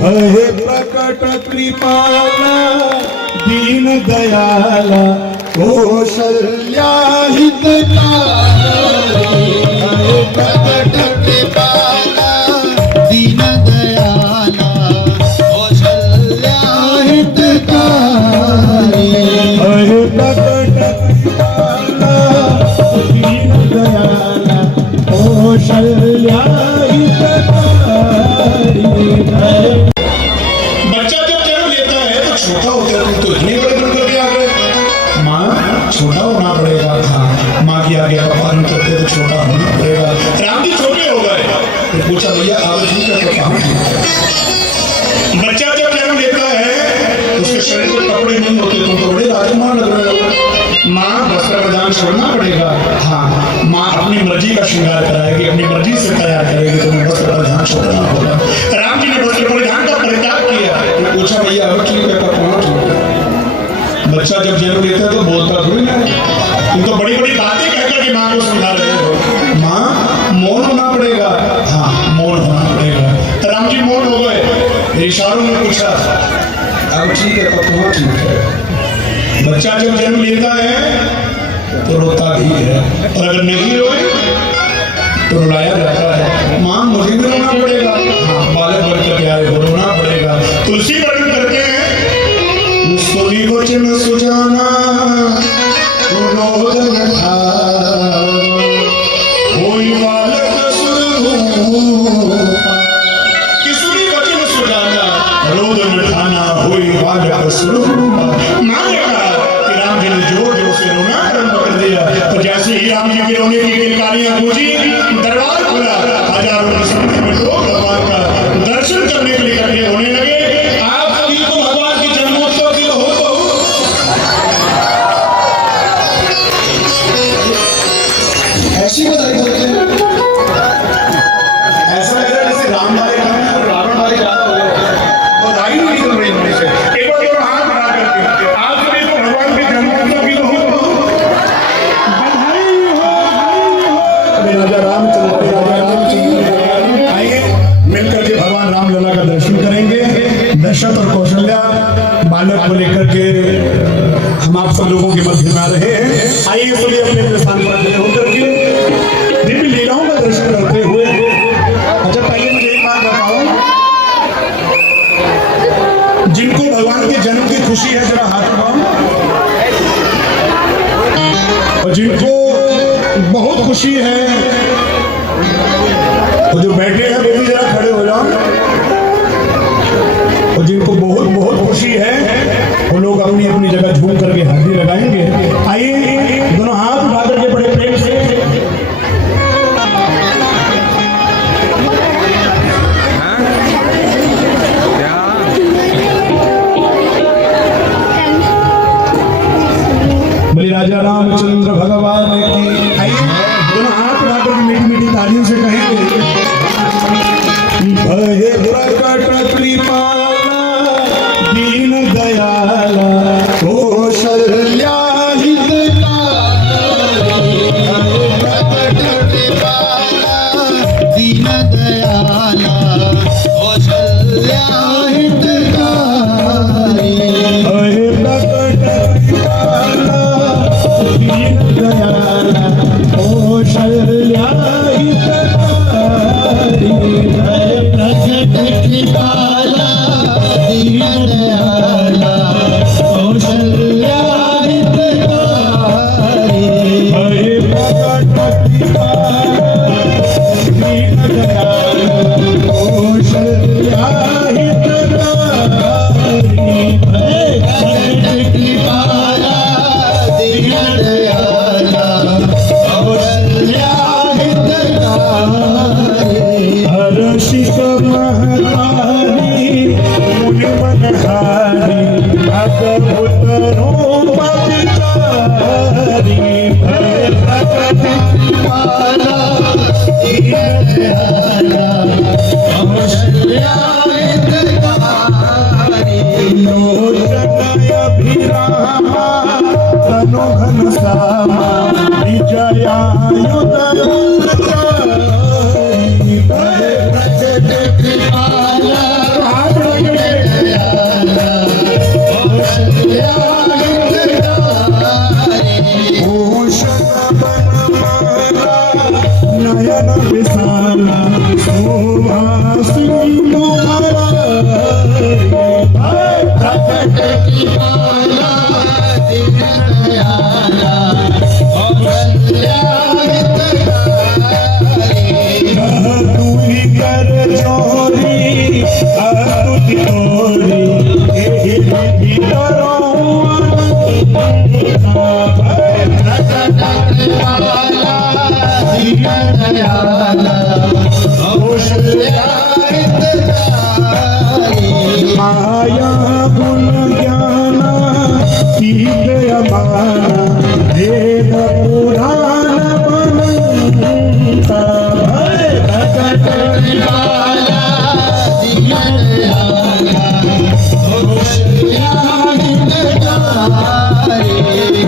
भय प्रकट कृपाला दीन दयाला कौशल्या हितकारी। भय प्रकट कृपाला दीन दयाला कौशल्या हितकारी। भय प्रकट कृपाला दीन दयाला कौशल्या हितकारी। बच्चा जब जन्म लेता है तो छोटा होता है, तो इतने बड़े बन करके आ गए। माँ छोटा होना पड़ेगा। हाँ, माँ की आगे पालन करते तो छोटा होना पड़ेगा। राम जी छोटे हो गए तो पूछा भैया आप ठीक है तो कहाँ ठीक है? बच्चा जब जन्म लेता है उसके शरीर पर कपड़े नहीं होते, तुम तो बड़े राजकुमार लग रहे हो। माँ वस्त्र प्रदान छोड़ना पड़ेगा। हाँ, माँ अपनी मर्जी का श्रृंगार कराएगी, अपनी मर्जी से तैयार करेगी, तुम्हें वस्त्र प्रदान छोड़ना होगा। राम जी ने वस्त्र परिधान का परित्याग किया। तो पूछा भैया अब ठीक है कब पहुंच? बच्चा जब जन्म लेता है तो बोलता थोड़ी ना, तुम तो बड़ी बड़ी बातें कहकर के माँ को समझा रहे हो। माँ मौन होना पड़ेगा। हाँ, मौन होना पड़ेगा। राम जी मौन हो गए, इशारों में पूछा अब ठीक है कब पहुंच? ठीक है। बच्चा जब जन्म लेता है तो रोता भी है, और अगर नहीं रोए तो रुलाया जाता है। माँ मुझे भी रोना पड़ेगा। हाँ, बालक बच्चे प्यारे को रोना पड़ेगा। तुलसी वर्णन करते हैं सुनी वचन सुजाना रोदन होई बालक स्वरूपा। कि सुनी वचन सुजाना रोदन ठाना होई बालक स्वरूपा। मानेगा कि राम जी ने जोर जोर से रोना आरंभ कर दिया। तो जैसे ही राम जी के रोने की किलकारियां गूंजी, दरबार खुला, हजारों की संख्या में लोग भगवान का दर्शन करने के लिए इकट्ठे होने लगे। आप सभी को भगवान की जन्मोत्सव की हो ऐसी बधाई होती है। ऐसा लग रहा है जैसे राम वाले कम है और रावण वाले ज्यादा हो गए। बधाई नहीं निकल रही होने से। एक बार दोनों हाथ बढ़ा करके आप सभी को भगवान की जन्मोत्सव की हो बधाई हो। राजा रामचंद्र आइए मिलकर के भगवान रामलला का दर्शन करेंगे। दशरथ और कौशल्या बालक को लेकर के हम आप सब लोगों के मध्य में आ रहे हैं। आइए सभी अपने अपने स्थान पर खड़े होकर के दिव्य लीलाओं का दर्शन करते हुए। अच्छा पहले मुझे एक बात बताओ, जिनको भगवान के जन्म की खुशी है जरा हाथ उठाओ, और जिनको बहुत खुशी है वो जो बैठे हैं वो भी जरा खड़े हो जाओ। और जिनको बहुत बहुत खुशी है वो लोग अपनी अपनी जगह झूम करके हाजिरी लगाएंगे। आइए दोनों हाथ उठा करके बड़े प्रेम से बोले राजा रामचंद्र भगवान की। आइए दोनों हाथ उठा करके मीठी मीठी तालियों से कहेंगे भय प्रकट कृपाला दीन दयाला कौशल्या हितकारी। भय प्रकट कृपाला दीन दयाला कौशल्या हितकारी। भय प्रकट कृपाला दीन दयाला कौशल्या हितकारी। भय प्रकट कृपाला दीन दयाला कौशल्या हितकारी। भय प्रकट कृपाला दीन दयाला कौशल्या हितकारी। भय प्रकट कृपाला दीन दयाला कौशल्या हितकारी। हर्षित महतारी मुनि मनहारी अद्भुत रूप विचारी। भय प्रकट कृपाला दीन दयाला कौशल्या की तोरी यही विधि करो माया गुण ज्ञान तीत अमाना वेद पुराण बनता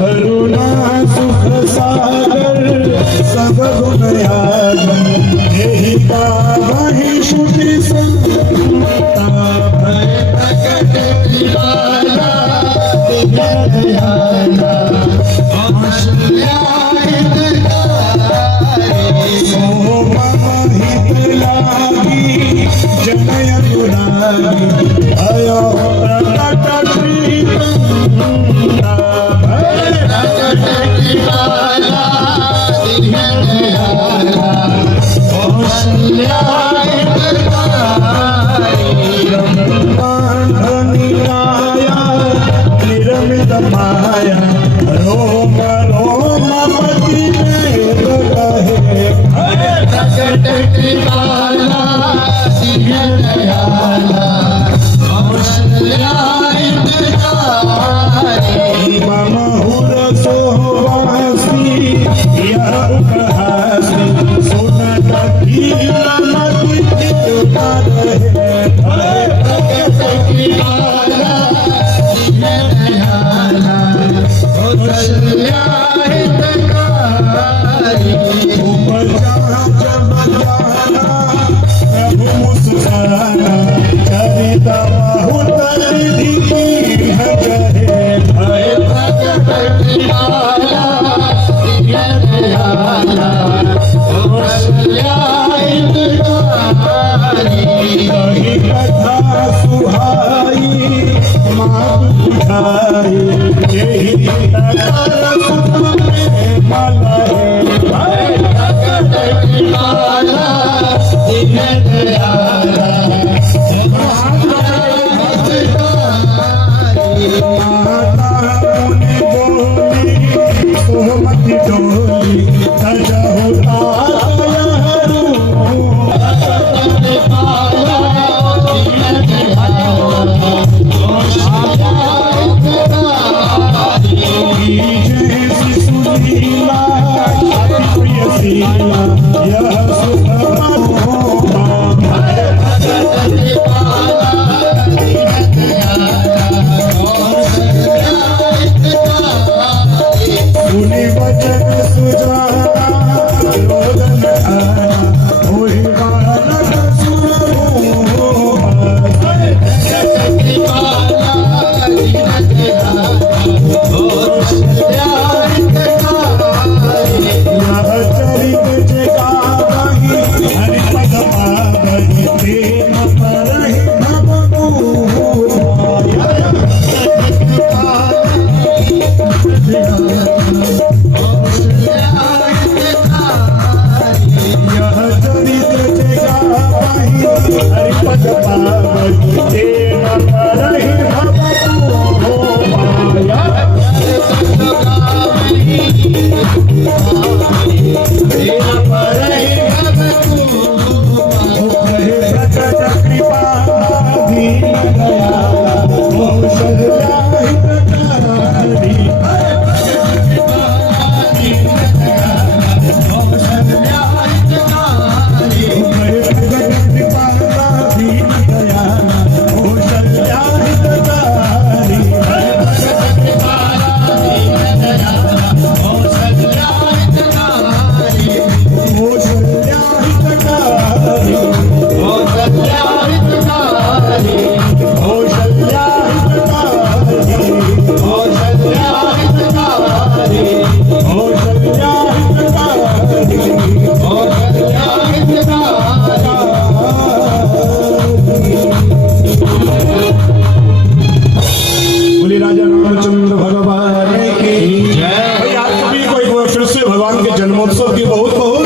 करुणा सुख सागर सब गुण यागन यही का वही श्रुति संता जनय गुणागी अयो प्रकट निर्मित माया रोम रोम पति महुर सोवासी यह उपहासी सुनत मति प्रभु मुस्काना चरिता बहुत निधि कथा सुहाई मात बुझाई यही सोमती डोली सजा होता जन्मोत्सव की बहुत बहुत